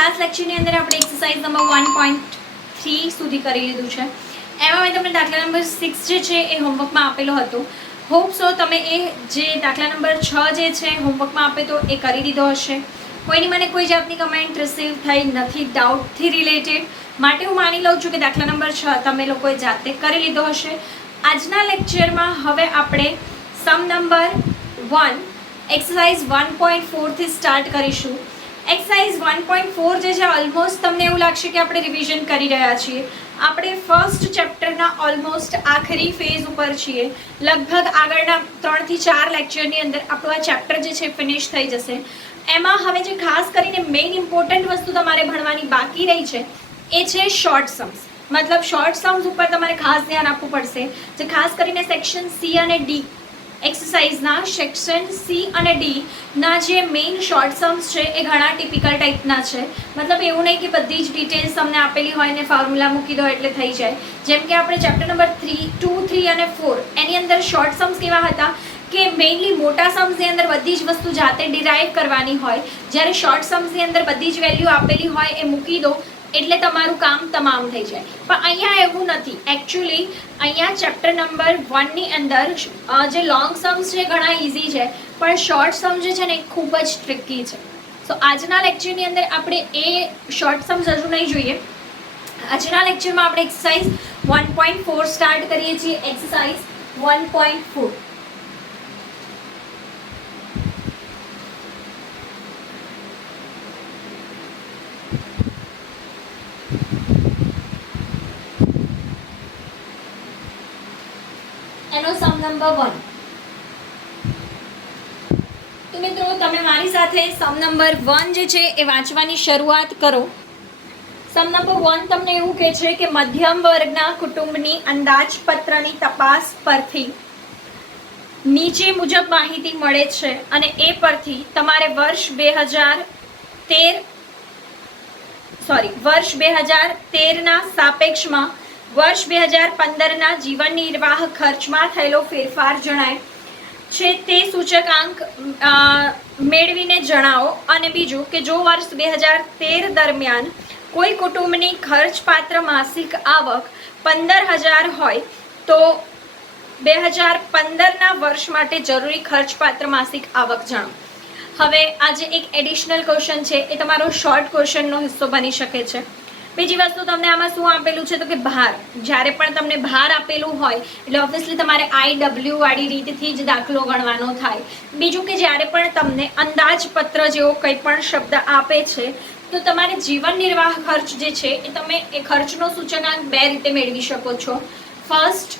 Last લેક્ચરની અંદર આપણે exercise number 1.3 સુધી કરી લીધું છે. એમાં મેં તમને દાખલા નંબર 6 જે છે એ હોમવર્કમાં આપેલો હતો. હોપ સો તમે એ જે દાખલા નંબર 6 જે છે હોમવર્કમાં આપે તો એ કરી દીધો હશે. કોઈની મને કોઈ જાતની કમેન્ટ રિસીવ થઈ નથી ડાઉટથી રિલેટેડ, માટે હું માની લઉં છું કે દાખલા નંબર 6 તમે લોકોએ જાતે કરી લીધો હશે. આજના લેક્ચરમાં હવે આપણે સમ નંબર 1 એક્સરસાઇઝ 1.4 થી સ્ટાર્ટ કરીશું. એક્સરસાઇઝ 1.4 જે છે ઓલમોસ્ટ તમને એવું લાગશે કે આપણે રિવિઝન કરી રહ્યા છીએ. આપણે ફર્સ્ટ ચેપ્ટરના ઓલમોસ્ટ આખરી ફેઝ ઉપર છીએ. લગભગ આગળના 3 થી 4 લેક્ચરની અંદર આપણું આ ચેપ્ટર જે છે ફિનિશ થઈ જશે. એમાં હવે જે ખાસ કરીને મેઇન ઇમ્પોર્ટન્ટ વસ્તુ તમારે ભણવાની બાકી રહી છે એ છે શોર્ટ સમ્સ. મતલબ શોર્ટ સમ્સ ઉપર તમારે ખાસ ધ્યાન આપવું પડશે. જે ખાસ કરીને સેક્શન સી અને ડી એક્સરસાઇઝના સેક્શન સી અને ડી ના જે મેઇન શોર્ટ સમ્સ છે એ ઘણા ટિપિકલ ટાઈપના છે. મતલબ એવું નહીં કે બધી જ ડિટેલ્સ તમને આપેલી હોય ને ફોર્મ્યુલા મૂકી દો એટલે થઈ જાય. જેમ કે આપણે ચેપ્ટર નંબર 2, 3 અને 4 એની અંદર શોર્ટ સમ્સ કેવા હતા કે મેઇનલી મોટા સમ્સની અંદર બધી જ વસ્તુ જાતે ડિરાઈવ કરવાની હોય, જ્યારે શોર્ટ સમ્સની અંદર બધી જ વેલ્યુ આપેલી હોય એ મૂકી દો એટલે તમારું કામ તમામ થઈ જાય. પણ અહીંયા એવું નથી. એકચ્યુઅલી અહીંયા ચેપ્ટર નંબર 1ની અંદર જે લોંગ સમ્સ છે ઘણા ઇઝી છે, પણ શોર્ટ સમ જે છે ને એ ખૂબ જ ટ્રિકી છે. સો આજના લેક્ચરની અંદર આપણે એ શોર્ટ સમ્સ હજુ નહીં જોઈએ. આજના લેક્ચરમાં આપણે એક્સરસાઇઝ 1.4 સ્ટાર્ટ કરીએ છીએ. એક્સરસાઇઝ 1.4. એનો સમ નંબર 1. તો મિત્રો તમે મારી સાથે સમ નંબર 1 જે છે એ વાંચવાની શરૂઆત કરો. સમ નંબર 1 તમને એવું કહે છે કે મધ્યમ વર્ગના કુટુંબની અંદાજપત્રની તપાસ પરથી નીચે મુજબ માહિતી મળે છે અને એ પરથી તમારે વર્ષ 2013ના સાપેક્ષમાં વર્ષ 2015ના જીવન નિર્વાહ ખર્ચમાં થયેલો ફેરફાર જણાય છે તે સૂચકાંક મેળવીને જણાવો. અને બીજું કે જો વર્ષ 2013 દરમિયાન કોઈ કુટુંબની ખર્ચપાત્ર માસિક આવક 15,000 હોય તો 2015ના વર્ષ માટે જરૂરી ખર્ચપાત્ર માસિક આવક જણાવો. હવે આજે એક એડિશનલ ક્વેશ્ચન છે, એ તમારો શોર્ટ ક્વેશ્ચનનો હિસ્સો બની શકે છે. બીજી વસ્તુ તમને આમાં શું આપેલું છે તો કે ભાર. જ્યારે પણ તમને ભાર આપેલું હોય એટલે ઓબ્વિયસલી તમારે IW વાળી રીતથી જ દાખલો ગણવાનો થાય. બીજું કે જ્યારે પણ તમને અંદાજપત્ર જેવો કંઈ પણ શબ્દ આપે છે તો તમારે જીવન નિર્વાહ ખર્ચ જે છે એ તમે એ ખર્ચનો સૂચકાંક 2 રીતે મેળવી શકો છો. ફર્સ્ટ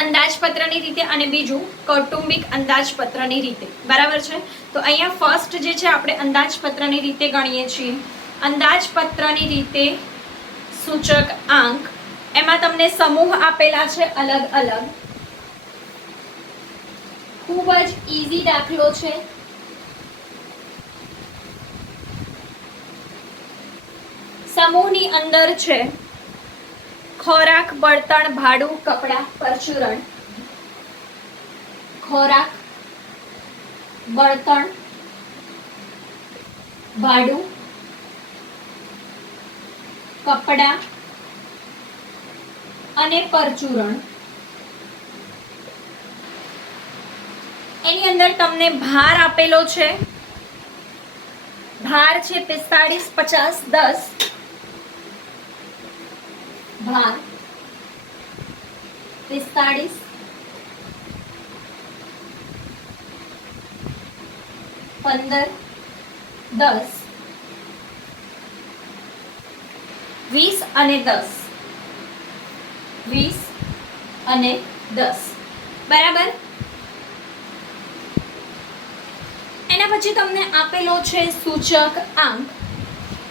અંદાજપત્રની રીતે અને બીજું કૌટુંબિક અંદાજપત્રની રીતે. બરાબર છે? તો અહીંયા ફર્સ્ટ જે છે આપણે અંદાજપત્રની રીતે ગણીએ છીએ. અંદાજપત્રની રીતે સૂચક આંક, એમાં તમને સમૂહ આપેલા છે અલગ અલગ. ખૂબ જ ઈઝી દાખલો છે. સમૂહની અંદર છે ખોરાક, બળતણ, ભાડું, કપડાં, પરચુરણ. ખોરાક, બળતણ, ભાડું, કપડાં અને પરચુરણ. એની અંદર તમને ભાર આપેલો છે. ભાર છે 45, 50, 10. ભાર 45, 15, 10, 20 અને 10. 20 અને 10. બરાબર? એના પછી તમને આપેલો છે સૂચક આંક.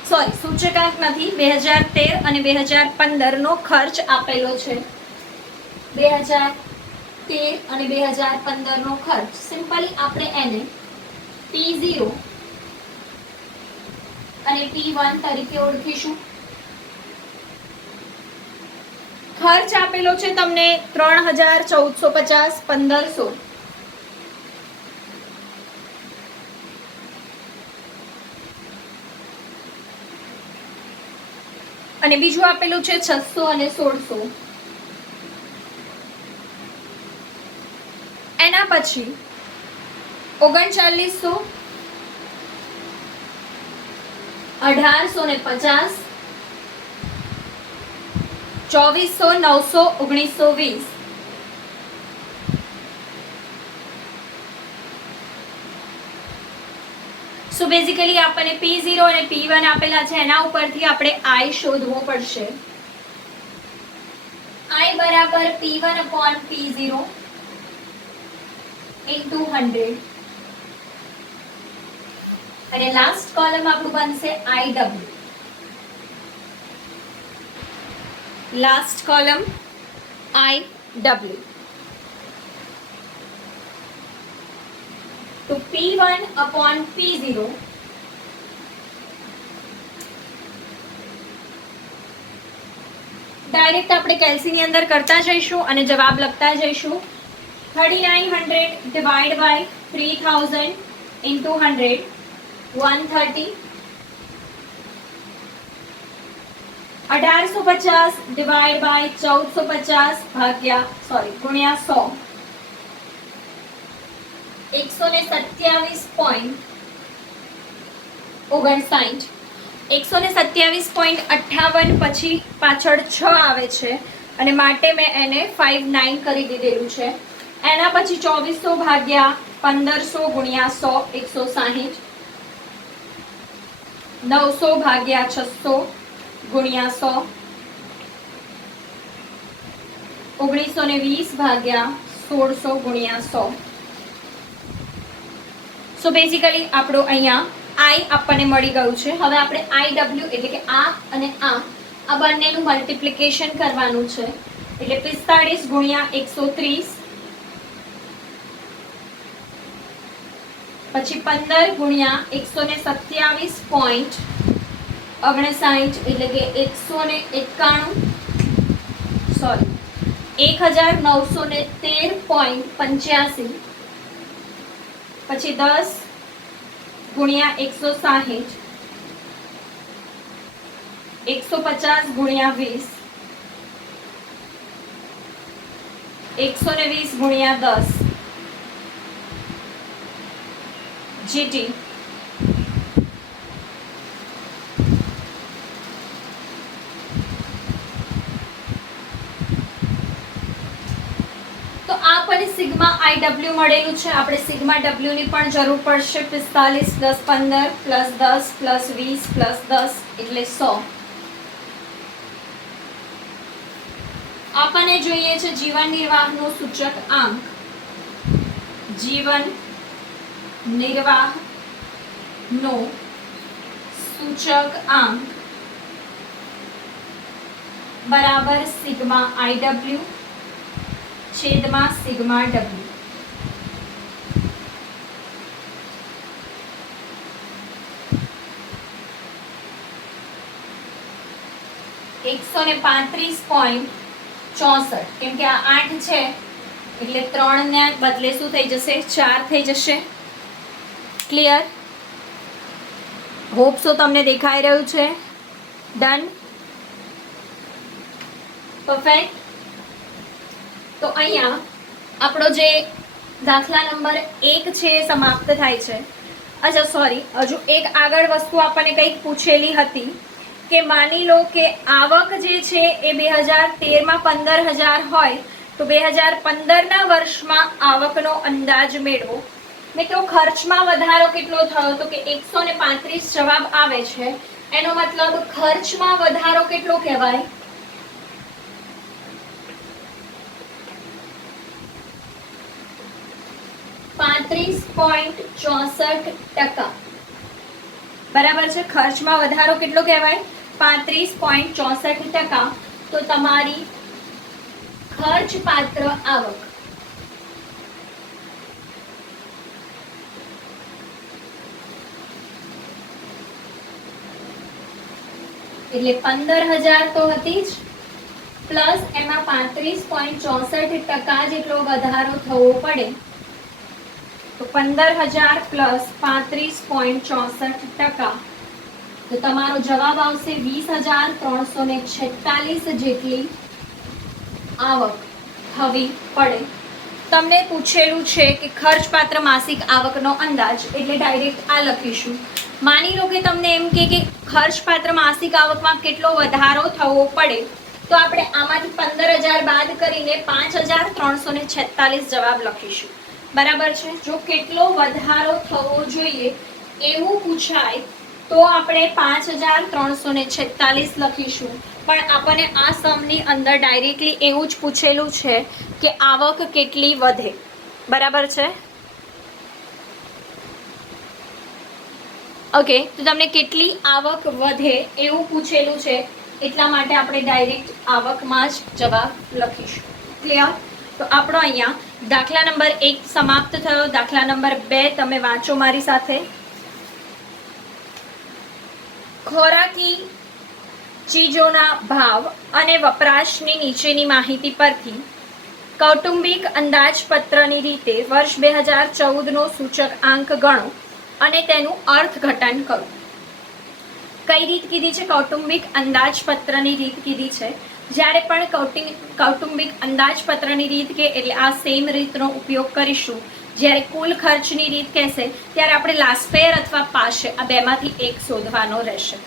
સોરી, સૂચકાંક નથી. 2013 અને 2015નો ખર્ચ આપેલો છે. 2013 અને 2015નો ખર્ચ સિમ્પલી આપણે એને P0 અને P1 તરીકે ઓળખીશું. ખર્ચ આપેલો છે તમને 3,000, 1,450, 1,500. અને બીજું આપેલું છે 600 અને 1600. એના પછી 3900, 1850, 2400, 900, 1920. સો બેઝિકલી આપણને P0 અને P1 આપેલા છે, એના ઉપરથી આપણે I શોધવો પડશે. I બરાબર P1 upon P0 into 100 અને લાસ્ટ કોલમ આપણું બનશે IW. Last column IW. તો P1 upon P0 ડાયરેક્ટ આપણે કેલ્સીની અંદર કરતા જઈશું અને જવાબ લખતા જઈશું. 3900 divide by 3000 into 100, 130. 1850 divide by 1450 ભાગ્યા ગુણ્યા 100, 127.59. 127.58 પછી પાછળ 6 આવે છે અને માટે મેં એને 59 કરી દીધેલું છે. એના પછી 2400 ભાગ્યા 1500 ગુણ્યા 100, 160. 900 ભાગ્યા 600 ગુણ્યા 100, 1920 ભાગ્યા 1600 ગુણ્યા 100. સો બેઝિકલી આપણો અહીંયા I આપણને મળી ગયું છે. હવે આપણે IW એટલે કે આ અને આ બંનેનું મલ્ટિપ્લિકેશન કરવાનું છે. એટલે 45 ગુણ્યા 130, પછી 15 ગુણ્યા 127.59 એટલે કે 1913.85. પછી 10 ગુણ્યા 160, 150 ગુણ્યા 20, 120 ગુણ્યા 10 GT. તો આપણને સિગ્મા IW મળેલું છે. આપણે સિગ્મા W ની પણ જરૂર પડશે. 45 + 15 + 10 + 20 + 10 એટલે 100. આપણને જોઈએ છે જીવન નિર્વાહનો સૂચક આંક. જીવન નિર્વાહનો સૂચક આંક બરાબર સિગ્મા IW છેદમાં સિગ્મા W. .64 કેમ કે આ 8 છે એટલે 3 ને બદલે શું થઈ જશે? 4 થઈ જશે. ક્લિયર? હોપ સો તમને દેખાઈ રહ્યું છે. Done, perfect. તો અહીંયા આપણો જે દાખલા નંબર 1 છે એ સમાપ્ત થાય છે. અચ્છા સોરી, હજુ એક આગળ વસ્તુ આપણને કંઈક પૂછેલી હતી કે માની લો કે આવક જે છે એ 2013માં 15,000 હોય તો 2015ના વર્ષમાં આવકનો અંદાજ મેળવો. મિત્રો ખર્ચમાં વધારો કેટલો થયો? તો કે 135 જવાબ આવે છે. એનો મતલબ ખર્ચમાં વધારો કેટલો કહેવાય? 35.64%. બરાબર છે. ખર્ચમાં વધારો કેટલો કહેવાય? 35.64%. તો તમારી ખર્ચ પાત્ર આવક એટલે 15,000 તો હતી જ, પ્લસ એમાં 35.64% જેટલો વધારો થવો પડે. તો 15,000 પ્લસ 35.64% તો તમારો જવાબ આવશે 20,346 જેટલી આવક થવી પડે. તમને પૂછેલું છે કે ખર્ચપાત્ર માસિક આવકનો અંદાજ, એટલે ડાયરેક્ટ આ લખીશું. માની લો કે તમને એમ કે ખર્ચપાત્ર માસિક આવકમાં કેટલો વધારો થવો પડે, તો આપણે આમાંથી 15,000 બાદ કરીને 5,346 જવાબ લખીશું. બરાબર છે. જો કેટલો વધારો થવો જોઈએ એવું પૂછાય તો આપણે 5,346 લખીશું. પણ આપણને આ સમની અંદર ડાયરેક્ટલી એવું જ પૂછેલું છે કે આવક કેટલી વધે. બરાબર છે. ઓકે, તો તમને કેટલી આવક વધે એવું પૂછેલું છે, એટલા માટે આપણે ડાયરેક્ટ આવકમાં જ જવાબ લખીશું. ક્લિયર? તો આપણો અહીંયા દાખલા નંબર 1 સમાપ્ત થયો. દાખલા નંબર 2 તમે વાંચો મારી સાથે. ખોરાકી ચીજોના ભાવ અને વપરાશની નીચેની માહિતી પરથી કૌટુંબિક અંદાજપત્રની રીતે વર્ષ 2014નો સૂચક આંક ગણો અને તેનું અર્થઘટન કરો. કઈ રીત કીધી છે? કૌટુંબિક અંદાજપત્રની રીત કીધી છે. જ્યારે પણ કૌટુંબિક અંદાજપત્રની રીત કે એટલે આ સેમ રીતનો ઉપયોગ કરીશું. જ્યારે કુલ ખર્ચની રીત કહેશે ત્યારે આપણે લાસ્પેર અથવા પાશે આ બેમાંથી એક શોધવાનો રહેશે.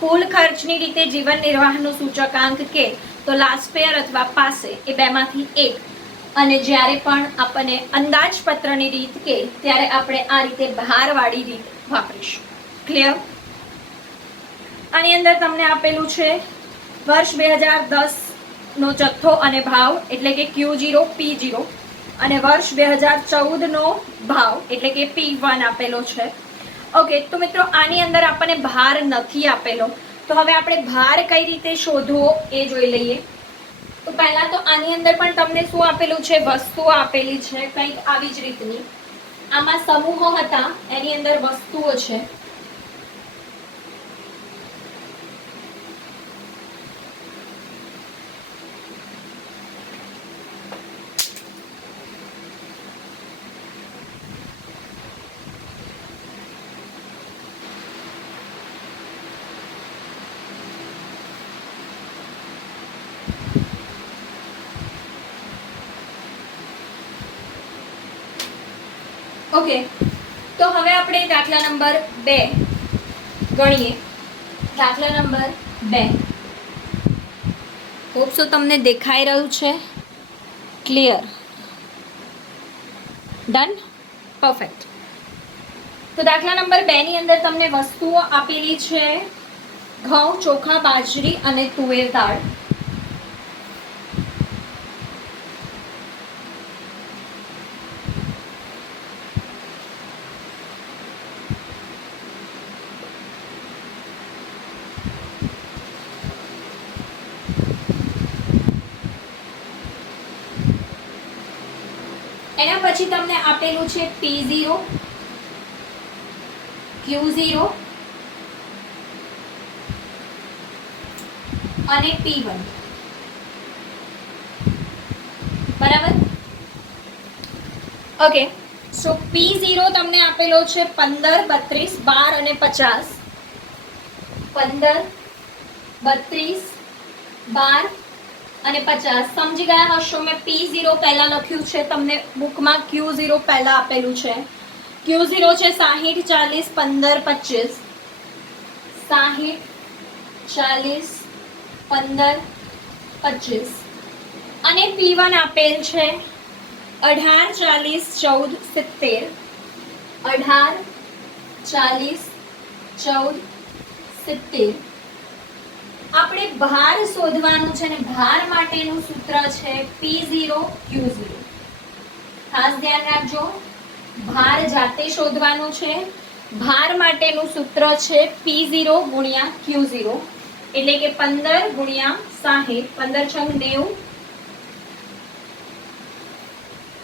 કુલ ખર્ચની રીતે જીવન નિર્વાહનો સૂચકાંક કે તો લાસ્પેર અથવા પાસે એ બેમાંથી એક. અને જ્યારે પણ આપણને અંદાજપત્રની રીત કે ત્યારે આપણે આ રીતે ભારવાળી રીત વાપરીશું. ક્લિયર? આની અંદર તમને આપેલું છે વર્ષ 2010નો જથ્થો અને ભાવ એટલે કે Q0 P0 અને વર્ષ 2014નો ભાવ એટલે કે P1 આપેલો છે. ઓકે, તો મિત્રો આની અંદર આપણને ભાર નથી આપેલો, તો હવે આપણે ભાર કઈ રીતે શોધવો એ જોઈ લઈએ. તો પહેલા તો આની અંદર પણ તમને શું આપેલું છે? વસ્તુઓ આપેલી છે કંઈક આવી જ રીતની. આમાં સમૂહો હતા, એની અંદર વસ્તુઓ છે. ઓકે, તો હવે આપણે દાખલા નંબર 2 ગણીએ. દાખલા નંબર 2 હોપ સો તમને દેખાઈ રહ્યું છે. ક્લિયર? ડન? પરફેક્ટ. તો દાખલા નંબર 2 ની અંદર તમને વસ્તુઓ આપેલી છે ઘઉં, ચોખા, બાજરી અને તુવેર દાળ. એના પછી તમને આપેલું છે P0, Q0 અને P1. બરાબર? ઓકે, સો P0 તમને આપેલો છે 15, 32, 12 અને 50. 15, 32, 12 અને 50 સમજી ગયા હશો. મેં P0 પહેલા લખ્યું છે, તમને બુકમાં Q0 પહેલા આપેલું છે. Q0 છે 60, 40, 15, 25. 60, 40, 15, 25 અને P1 આપેલ છે 18, 40, 14, 70. 18, 40, 14, 70. આપણે ભાર શોધવાનું છે ને ભાર માટેનું સૂત્ર છે P0 Q0. ખાસ ધ્યાન રાખજો, ભાર જાતે શોધવાનું છે. ભાર માટેનું સૂત્ર છે P0 ગુણ્યા Q0 એટલે કે 15 ગુણ્યા 60. 15 છંગ 90,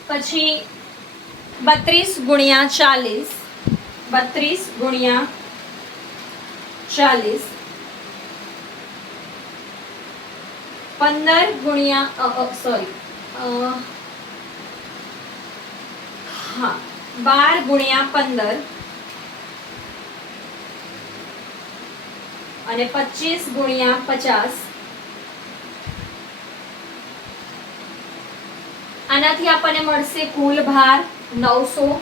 પછી 32 ગુણ્યા 40, 32 ગુણ્યા 40, 15 ગુણ્યા 12 ગુણ્યા 15, અને 25 ગુણ્યા 50. આનાથી આપણને મળશે કુલ ભાર 900.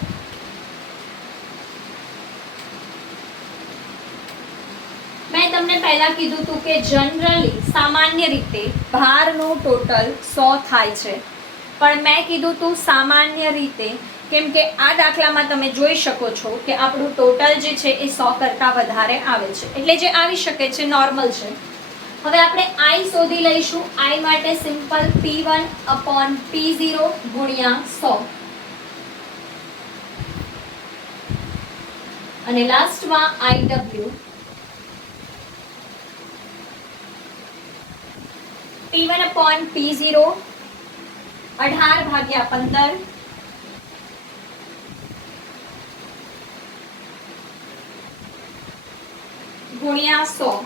મેં તમને પહેલા કીધું હતું કે જનરલી સામાન્ય રીતે ભારનું ટોટલ 100 થાય છે, પણ મેં કીધું હતું સામાન્ય રીતે કેમ કે આ દાખલામાં તમે જોઈ શકો છો કે આપણું ટોટલ જે છે એ 100 કરતાં વધારે આવે છે, એટલે જે આવી શકે છે નોર્મલ છે. હવે આપણે આઈ શોધી લઈશું. આઈ માટે સિમ્પલ P1 અપોન P0 ગુણ્યા 100 અને લાસ્ટમાં IW P1 અપોન P0 18 ભાગ્યા 15 ગુણ્યા 100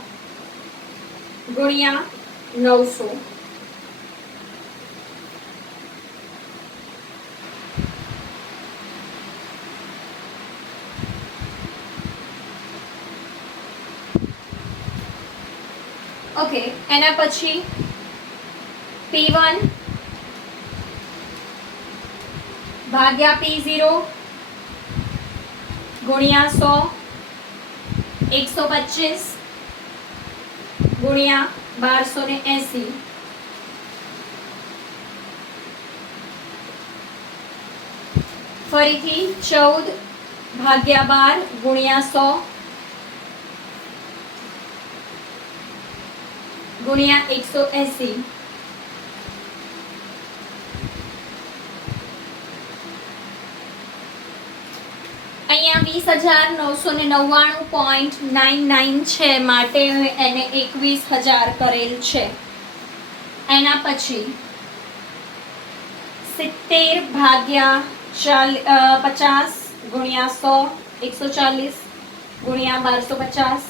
ગુણ્યા 900. ઓકે, એના પછી P1 ભાગ્યા P0 ગુણ્યા 100 125 ગુણ્યા 1280. ફરીથી 14 ભાગ્યા 12 ગુણ્યા 100 ગુણ્યા 180. અહીંયા 20,999.99 છે, માટે એને 21,000 કરેલ છે. એના પછી 70 ભાગ્યા 50 ગુણ્યા 100 140 ગુણ્યા 1250.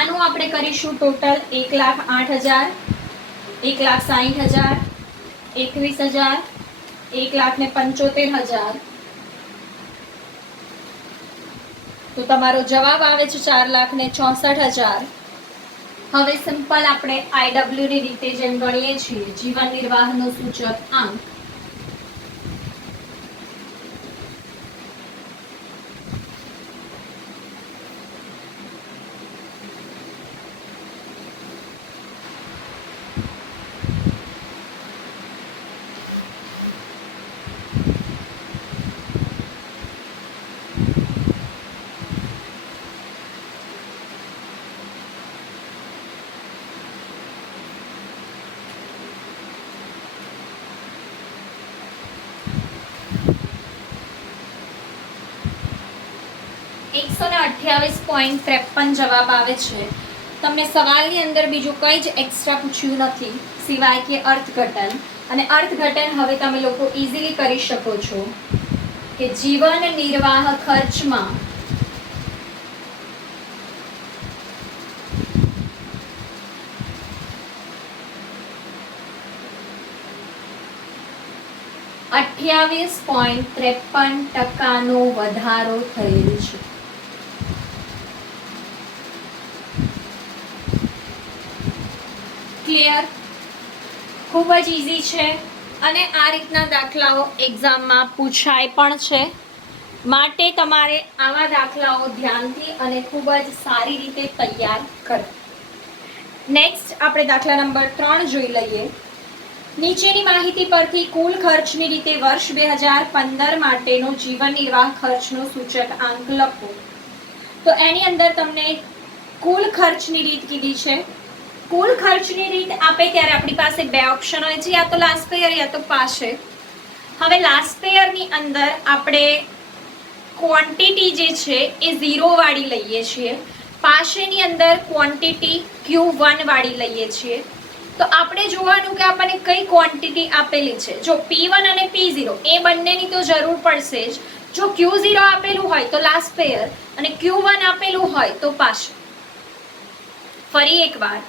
આનું આપણે કરીશું ટોટલ 1,08,000 1,60,000 21,000 1,75,000. તો તમારો જવાબ આવે છે 4,64,000. હવે સિમ્પલ આપણે IW ની રીતે જેમ ગણીએ છીએ જીવન નિર્વાહનો સૂચક આંક. જવાબ આવે છે. તમને સવાલની અંદર બીજું કંઈ જ એક્સ્ટ્રા પૂછ્યું નથી સિવાય કે અર્થઘટન. અને અર્થઘટન હવે તમે લોકો ઇઝીલી કરી શકો છો કે જીવન નિર્વાહ ખર્ચમાં %28.53% વધારો થયેલ છે. ક્લિયર? ખૂબ જ ઇઝી છે અને આ રીતના દાખલાઓ એક્ઝામમાં પૂછાય પણ છે, માટે તમારે આવા દાખલાઓ ધ્યાનથી અને ખૂબ જ સારી રીતે તૈયાર કરો. નેક્સ્ટ આપણે દાખલા નંબર 3 જોઈ લઈએ. નીચેની માહિતી પરથી કુલ ખર્ચની રીતે વર્ષ 2015 માટેનો જીવન નિર્વાહ ખર્ચનો સૂચક આંક લખો. તો એની અંદર તમને કુલ ખર્ચની રીત કીધી છે. કુલ ખર્ચની રીત આપે ત્યારે આપણી પાસે બે ઓપ્શન હોય છે, યા તો લાસ્ટ પેયર યા તો પાશે. હવે લાસ્ટ પેયરની અંદર આપણે ક્વોન્ટિટી જે છે એ 0 વાળી લઈએ છીએ, પાસેની અંદર ક્વોન્ટિટી Q1 વાળી લઈએ છીએ. તો આપણે જોવાનું કે આપણને કઈ ક્વોન્ટિટી આપેલી છે. જો P1 અને P0 એ બંનેની તો જરૂર પડશે જ. જો Q0 આપેલું હોય તો લાસ્ટ પેયર અને Q1 આપેલું હોય તો પાશે. ફરી એકવાર,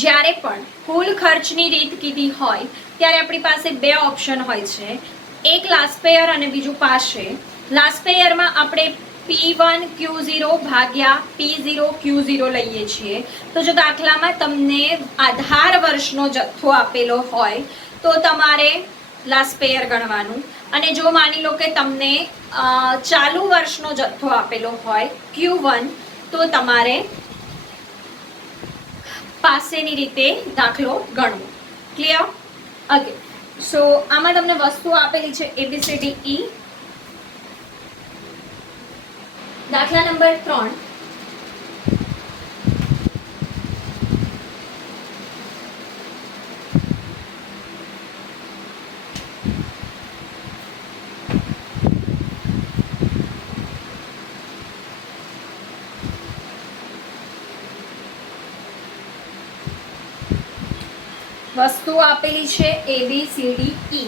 જ્યારે પણ કુલ ખર્ચની રીત કીધી હોય ત્યારે આપણી પાસે બે ઓપ્શન હોય છે, એક લાસ્ટ પેયર અને બીજું પાશે. લાસ્ટ પેયરમાં આપણે P1 Q0 ભાગ્યા P0 Q0 લઈએ છીએ. તો જો દાખલામાં તમને આધાર વર્ષનો જથ્થો આપેલો હોય તો તમારે લાસ્ટ પેયર ગણવાનું, અને જો માની લો કે તમને ચાલુ વર્ષનો જથ્થો આપેલો હોય Q1 તો તમારે પાસેની રીતે દાખલો ગણવો. ક્લિયર? ઓકે. સો આમાં તમને વસ્તુ આપેલી છે ABCDE. દાખલા નંબર 3. વસ્તુ આપેલી છે ABCDE.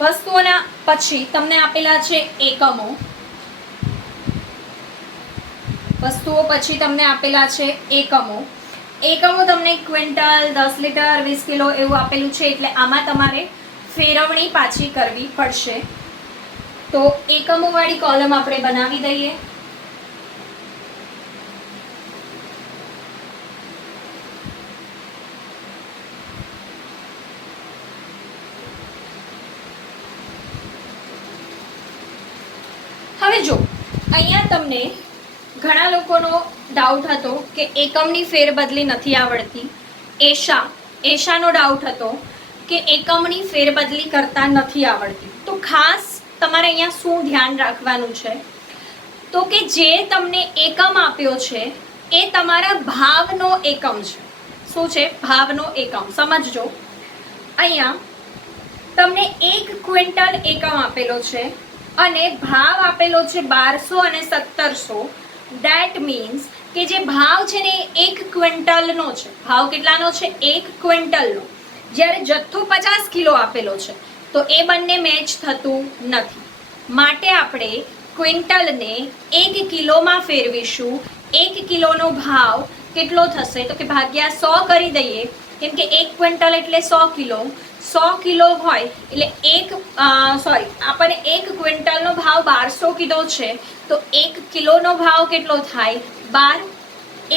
વસ્તુઓના પછી તમને આપેલા છે એકમો. વસ્તુઓ પછી તમને આપેલા છે એકમો. એકમો તમને ક્વિન્ટલ, 10 લીટર, 20 કિલો એવું આપેલું છે, એટલે આમાં તમારે ફેરવણી પાછી કરવી પડશે. તો એકમો વાળી કોલમ આપણે બનાવી દઈએ. હવે જો અહીંયા તમને ઘણા લોકોનો ડાઉટ હતો કે એકમની ફેરબદલી નથી આવડતી. એશાનો ડાઉટ હતો કે એકમની ફેરબદલી કરતા નથી આવડતી. તો ખાસ તમારે અહીંયા શું ધ્યાન રાખવાનું છે, તો કે જે તમને એકમ આપ્યો છે એ તમારા ભાવનો એકમ છે. શું છે? ભાવનો એકમ. સમજજો, અહીંયા તમને 1 ક્વિન્ટલ એકમ આપેલો છે અને ભાવ આપેલો છે 1200 અને 1700. ધેટ મીન્સ કે જે ભાવ છે ને એ 1 ક્વિન્ટલનો છે. ભાવ કેટલાનો છે? 1 ક્વિન્ટલનો. જ્યારે જથ્થો 50 કિલો આપેલો છે તો એ બંને મેચ થતું નથી. માટે આપણે ક્વિન્ટલને 1 કિલોમાં ફેરવીશું. 1 કિલોનો ભાવ કેટલો થશે? તો કે ભાગ્યા 100 કરી દઈએ, કેમ કે 1 ક્વિન્ટલ એટલે 100 કિલો. 100 કિલો હોય એટલે આપણને 1 ક્વિન્ટલનો ભાવ 1200 કીધો છે, તો 1 કિલોનો ભાવ કેટલો થાય? 12.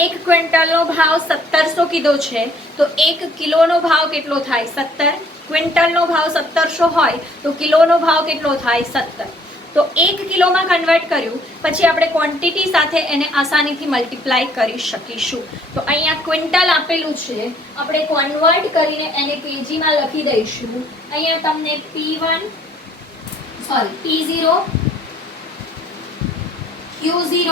1 ક્વિન્ટલનો ભાવ 1700 કીધો છે, તો 1 કિલોનો ભાવ કેટલો થાય? 17. ક્વિન્ટલનો ભાવ 1700 હોય તો કિલોનો ભાવ કેટલો થાય? 17. તો 1 કિલોમાં કન્વર્ટ કર્યું પછી આપણે ક્વોન્ટિટી સાથે એને આસાનીથી મલ્ટીપ્લાય કરી શકીશું. તો અહીંયા ક્વિન્ટલ આપેલું છે, આપણે કન્વર્ટ કરીને એને કેજીમાં લખી દઈશું. અહીંયા તમને P0 Q0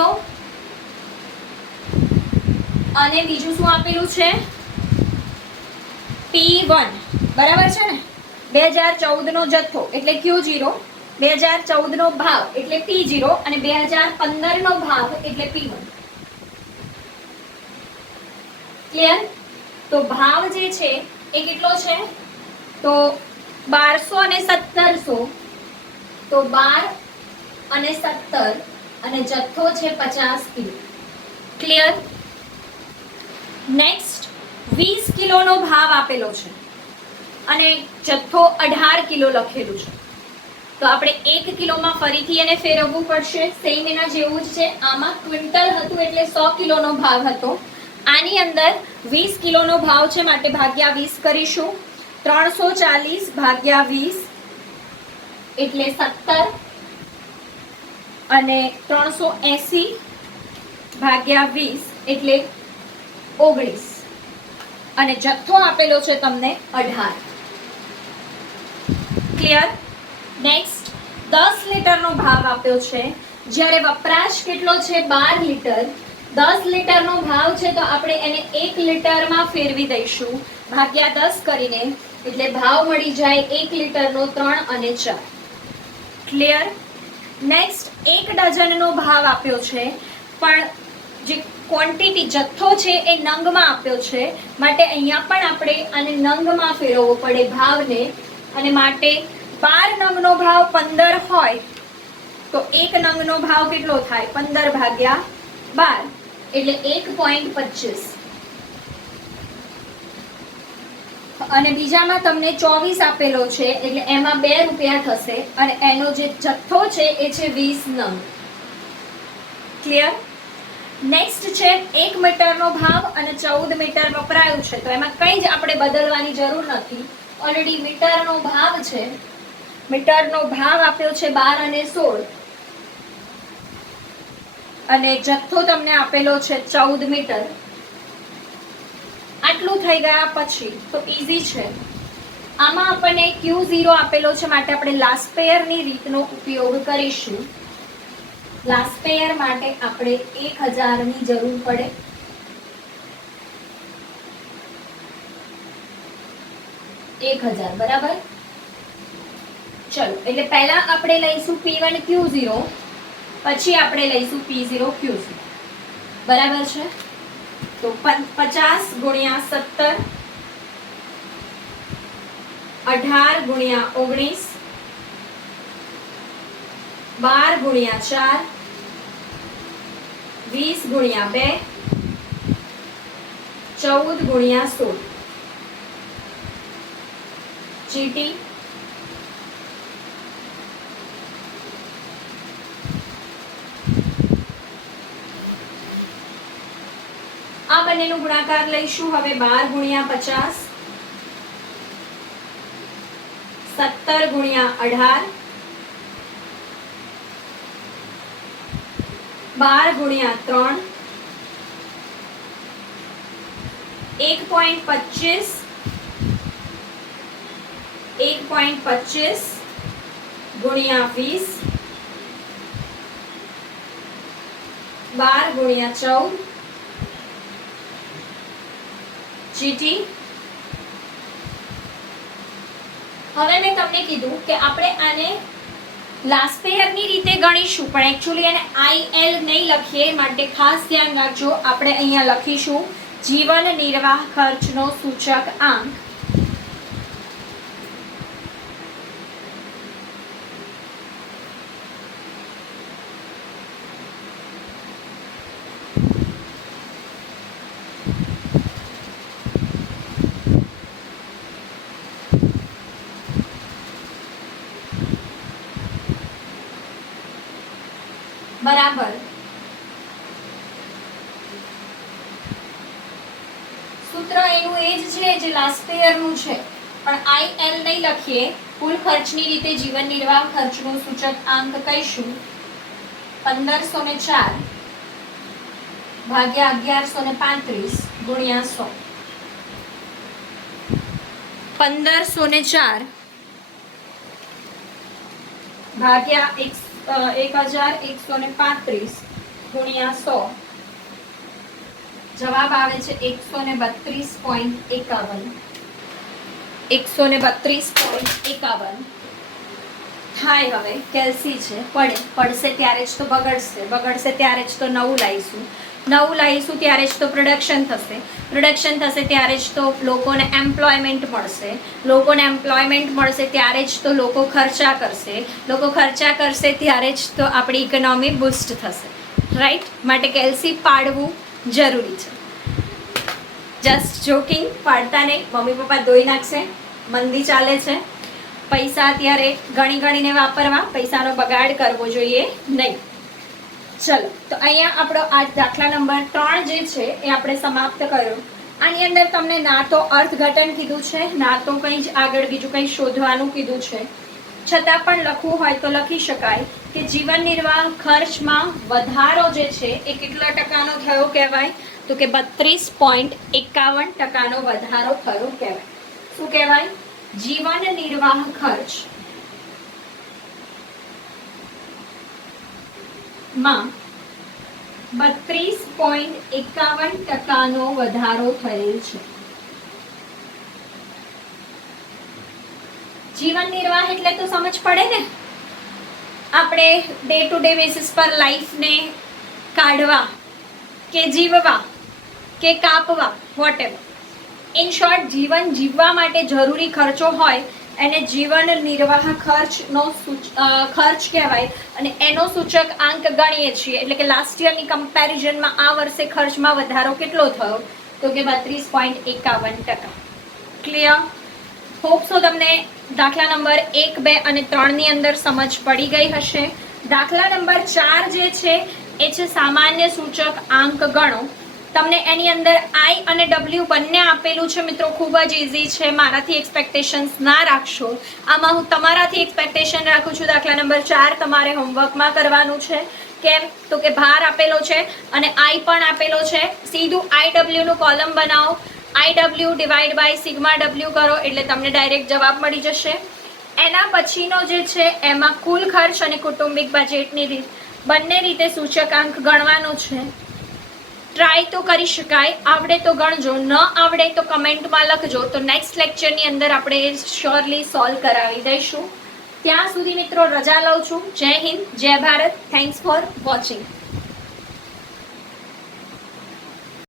અને બીજું શું આપેલું છે? P1. બરાબર છે ને? 2014 નો જથ્થો એટલે Q0, 2014 નો ભાવ એટલે P0 અને 2015 નો ભાવ એટલે P1. ક્લિયર? તો ભાવ જે છે એ કેટલો છે? તો 1200 અને 1700. તો 12 અને 17 અને જથ્થો છે 50 કિલો. ક્લિયર? નેક્સ્ટ 20 કિલોનો ભાવ આપેલો છે અને જથ્થો 18 કિલો લખેલું છે. તો આપણે 1 કિલોમાં ફરીથી એને ફેરવવું પડશે. સેમ એના જેવું જ છે. આમાં ક્વિન્ટલ હતું એટલે 100 કિલોનો ભાવ હતો. આની અંદર 20 કિલોનો ભાવ છે, માટે ભાગ્યા 20 કરીશું. 340 ભાગ્યા 20 એટલે 17 અને 380 ભાગ્યા 20 એટલે 19 અને જથ્થો આપેલો છે તમને 18. ક્લિયર? નેક્સ્ટ 10 લીટરનો ભાવ આપ્યો છે, જ્યારે વપરાશ કેટલો છે? 12 લીટર. 10 લીટરનો ભાવ છે તો આપણે એને 1 લીટરમાં ફેરવી દઈશું ભાગ્યા 10 કરીને, એટલે ભાવ મળી જાય 1 લીટરનો 3 અને 4. ક્લિયર? નેક્સ્ટ 1 ડઝનનો ભાવ આપ્યો છે, પણ જે ક્વોન્ટિટી જથ્થો છે એ નંગમાં આપ્યો છે, માટે અહીંયા પણ આપણે આને નંગમાં ફેરવવો પડે ભાવને, અને માટે 12 નંગનો ભાવ 15 હોય તો 1 નંગનો ભાવ કેટલો થાય? 15 ભાગ્યા 12. એટલે 1.25 અને બીજામાં તમને 24 આપેલો છે એટલે એમાં 2 રૂપિયા થશે અને એનો જે જથ્થો છે એ છે 20 નંગ. ક્લિયર? નેક્સ્ટ છે 1 મીટરનો ભાવ અને 14 મીટર વપરાયું છે તો એમાં કંઈ જ આપણે બદલવાની જરૂર નથી. ઓલરેડી મીટરનો ભાવ છે, મીટરનો ભાવ આપ્યો છે 12 અને 16 અને જથ્થો તમને આપેલો છે 14 મીટર. આટલું થઈ ગયા પછી તો ઈઝી છે. આમાં આપણને Q0 આપેલો છે માટે આપણે લાસ્ટ પેયરની રીતનો ઉપયોગ કરીશું. લાસ્ટ પેયર માટે આપણે 1000 ની જરૂર પડે. બરાબર. ચલો એટલે પહેલા આપણે લઈશું P1 Q0 પછી આપણે લઈશું P0 Q0. બરાબર છે? તો 50 ગુણ્યા 17 18 ગુણ્યા 19 12 ગુણ્યા 4 20 ગુણ્યા 2 14 ગુણ્યા 16 ચીટી. આ બંનેનો ગુણાકાર લઈશું હવે 12 ગુણ્યા 50 17 ગુણ્યા 18 12 ગુણ્યા 3 1.25 ગુણ્યા 20 12 ગુણ્યા 14 જીટી. હવે મેં તમને કીધું કે આપણે આને લાસ્ટ પેયરની રીતે ગણીશું પણ એકચ્યુઅલી એને IL નહીં લખીએ માટે ખાસ ધ્યાન રાખજો. આપણે અહીંયા લખીશું જીવન નિર્વાહ ખર્ચનો સૂચક આંક. બરાબર. સૂત્ર એનું એ જ છે જે લાસ્ટ પેયરનું છે પણ IL નહીં લખીએ. કુલ ખર્ચની રીતે જીવન નિર્વાહ ખર્ચનો સૂચક આંક કહીશું 1504 ભાગ્યા 1135 ગુણ્યા 100. 1504 ભાગ્યા 1135 ગુણ્યા 100 જવાબ આવે છે 132.51. 132.51 થાય. હવે કેલ્સી છે પડશે ત્યારે જ તો બગડશે ત્યારે જ તો નવું લાવીશું ત્યારે જ તો પ્રોડક્શન થશે ત્યારે જ તો લોકોને એમ્પ્લોયમેન્ટ મળશે ત્યારે જ તો લોકો ખર્ચા કરશે ત્યારે જ તો આપણી ઇકોનોમી બૂસ્ટ થશે. રાઈટ? માટે કેલ્સી પાડવું જરૂરી છે. જસ્ટ જોકિંગ, પાડતા નહીં, મમ્મી પપ્પા ધોઈ નાખશે. મંદી ચાલે છે, પૈસા અત્યારે ગણીને વાપરવા, પૈસાનો બગાડ કરવો જોઈએ નહીં. ચલો તો અહીંયા આપણો આ દાખલા નંબર 3 જે છે એ આપણે સમાપ્ત કર્યો. આની અંદર તમને ના તો અર્થઘટન કીધું છે ના તો કંઈ જ આગળ બીજું કંઈ શોધવાનું કીધું છે. છતાં પણ લખવું હોય તો લખી શકાય કે જીવન નિર્વાહ ખર્ચમાં વધારો જે છે એ કેટલા ટકાનો થયો કહેવાય? તો કે 32.51% વધારો થયો કહેવાય. શું કહેવાય? જીવન નિર્વાહ ખર્ચ માં 32.51% વધારો થયેલ છે. જીવન નિર્વાહ એટલે તો સમજ પડે ને. આપણે ડે ટુ ડે બેસિસ પર લાઈફને કાઢવા કે જીવવા કે કાપવા વોટેવર, ઇન શોર્ટ જીવન જીવવા માટે જરૂરી ખર્ચો હોય એને જીવન નિર્વાહ ખર્ચનો ખર્ચ કહેવાય અને એનો સૂચક આંક ગણીએ છીએ. એટલે કે લાસ્ટ યરની કમ્પેરિઝનમાં આ વર્ષે ખર્ચમાં વધારો કેટલો થયો? તો કે 32.51%. ક્લિયર? હોપ સો તમને દાખલા નંબર 1, 2 અને 3 ની અંદર સમજ પડી ગઈ હશે. દાખલા નંબર 4 જે છે એ છે સામાન્ય સૂચક આંક ગણો. તમને એની અંદર આઈ અને ડબલ્યુ બંને આપેલું છે મિત્રો. ખૂબ જ ઇઝી છે. મારાથી એક્સપેક્ટેશન્સ ના રાખશો. આમાં હું તમારાથી એક્સપેક્ટેશન રાખું છું. દાખલા નંબર 4 તમારે હોમવર્કમાં કરવાનું છે. કેમ? તો કે ભાર આપેલો છે અને આઈ પણ આપેલો છે. સીધું આઈ ડબલ્યુનું કોલમ બનાવો. I W divide by sigma W કરો એટલે તમને ડાયરેક્ટ જવાબ મળી જશે. એના પછીનો જે છે એમાં કુલ ખર્ચ અને કુટુંબિક બજેટની રીત બંને રીતે સૂચકાંક ગણવાનો છે. ટ્રાય તો કરી શકાય. આવડે તો ગણજો, ન આવડે તો કમેન્ટમાં લખજો. તો નેક્સ્ટ લેક્ચરની અંદર આપણે શ્યોરલી સોલ્વ કરાવી દઈશું. ત્યાં સુધી મિત્રો રજા લઉં છું. જય હિન્દ, જય ભારત. Thanks for watching.